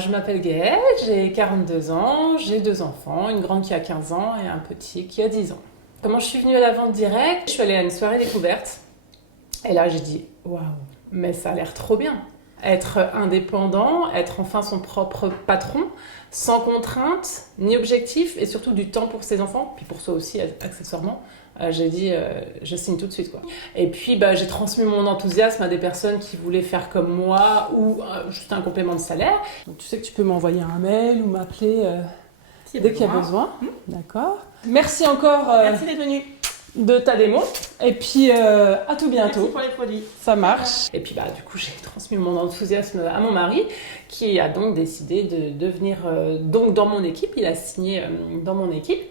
Je m'appelle Gaëlle, j'ai 42 ans, j'ai 2 enfants, une grande qui a 15 ans et un petit qui a 10 ans. Comment je suis venue à la vente directe? Je suis allée à une soirée découverte et là j'ai dit waouh, mais ça a l'air trop bien. Être indépendant, être enfin son propre patron, sans contrainte ni objectif et surtout du temps pour ses enfants, puis pour soi aussi accessoirement. J'ai dit je signe tout de suite quoi. Et puis j'ai transmis mon enthousiasme à des personnes qui voulaient faire comme moi ou juste un complément de salaire. Donc tu sais que tu peux m'envoyer un mail ou m'appeler dès qu'il y a besoin. D'accord. Merci encore Merci d'être venu. de ta démo. Et puis à tout bientôt. Merci pour les produits. Ça marche. Et puis du coup j'ai transmis mon enthousiasme à mon mari qui a donc décidé de venir donc dans mon équipe. Il a signé dans mon équipe.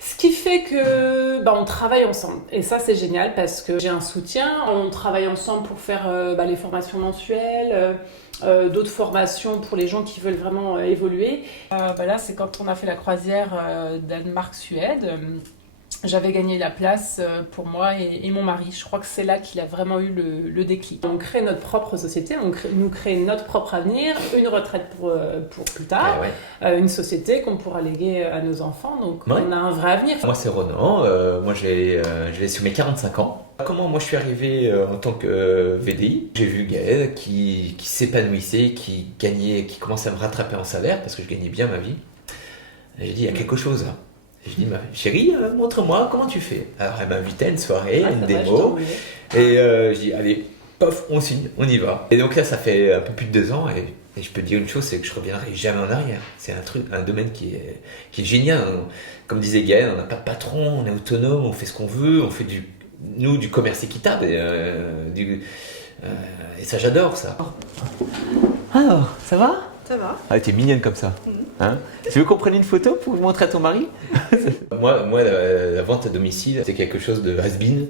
Ce qui fait que on travaille ensemble. Et ça c'est génial parce que j'ai un soutien. On travaille ensemble pour faire les formations mensuelles. D'autres formations pour les gens qui veulent vraiment évoluer. Là c'est quand on a fait la croisière Danemark-Suède. J'avais gagné la place pour moi et mon mari. Je crois que c'est là qu'il a vraiment eu le déclic. On crée notre propre société, nous crée notre propre avenir, une retraite pour plus tard, une société qu'on pourra léguer à nos enfants. Donc on a un vrai avenir. Moi c'est Ronan, moi je vais sur mes 45 ans. Comment moi je suis arrivé en tant que VDI? J'ai vu Gaëlle qui s'épanouissait, qui commençait à me rattraper en salaire parce que je gagnais bien ma vie. Et j'ai dit il y a quelque chose là. Je dis, chérie, montre-moi comment tu fais. Alors elle m'invitait à une soirée, à une démo. Et je dis, allez, pof, on signe, on y va. Et donc là, ça fait un peu plus de 2 ans. Et je peux te dire une chose, c'est que je reviendrai jamais en arrière. C'est un domaine qui est génial. Comme disait Gaëlle, on n'a pas de patron, on est autonome, on fait ce qu'on veut, on fait du commerce équitable. Et ça, j'adore ça. Alors, ça va? Ça va. Ah, t'es mignonne comme ça. Hein? Tu veux qu'on prenne une photo pour montrer à ton mari? Moi la vente à domicile, c'est quelque chose de has-been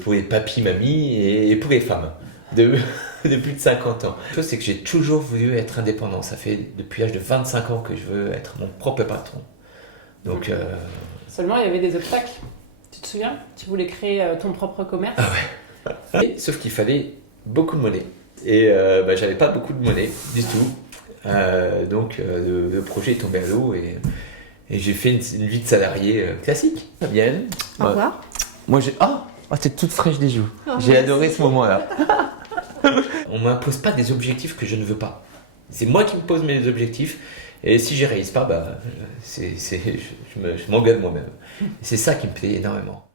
pour les papis, mamies et pour les femmes de plus de 50 ans. La chose, c'est que j'ai toujours voulu être indépendant. Ça fait depuis l'âge de 25 ans que je veux être mon propre patron. Donc, Seulement, il y avait des obstacles. Tu te souviens? Tu voulais créer ton propre commerce. Ah ouais. Sauf qu'il fallait beaucoup de monnaie. Et j'avais pas beaucoup de monnaie du tout. Donc le projet est tombé à l'eau et j'ai fait une vie de salarié classique. Fabienne. Au revoir. Moi j'ai... t'es toute fraîche des joues. J'ai adoré ce moment-là. On m'impose pas des objectifs que je ne veux pas. C'est moi qui me pose mes objectifs et si j'y réalise pas, je m'engueule moi-même. C'est ça qui me plaît énormément.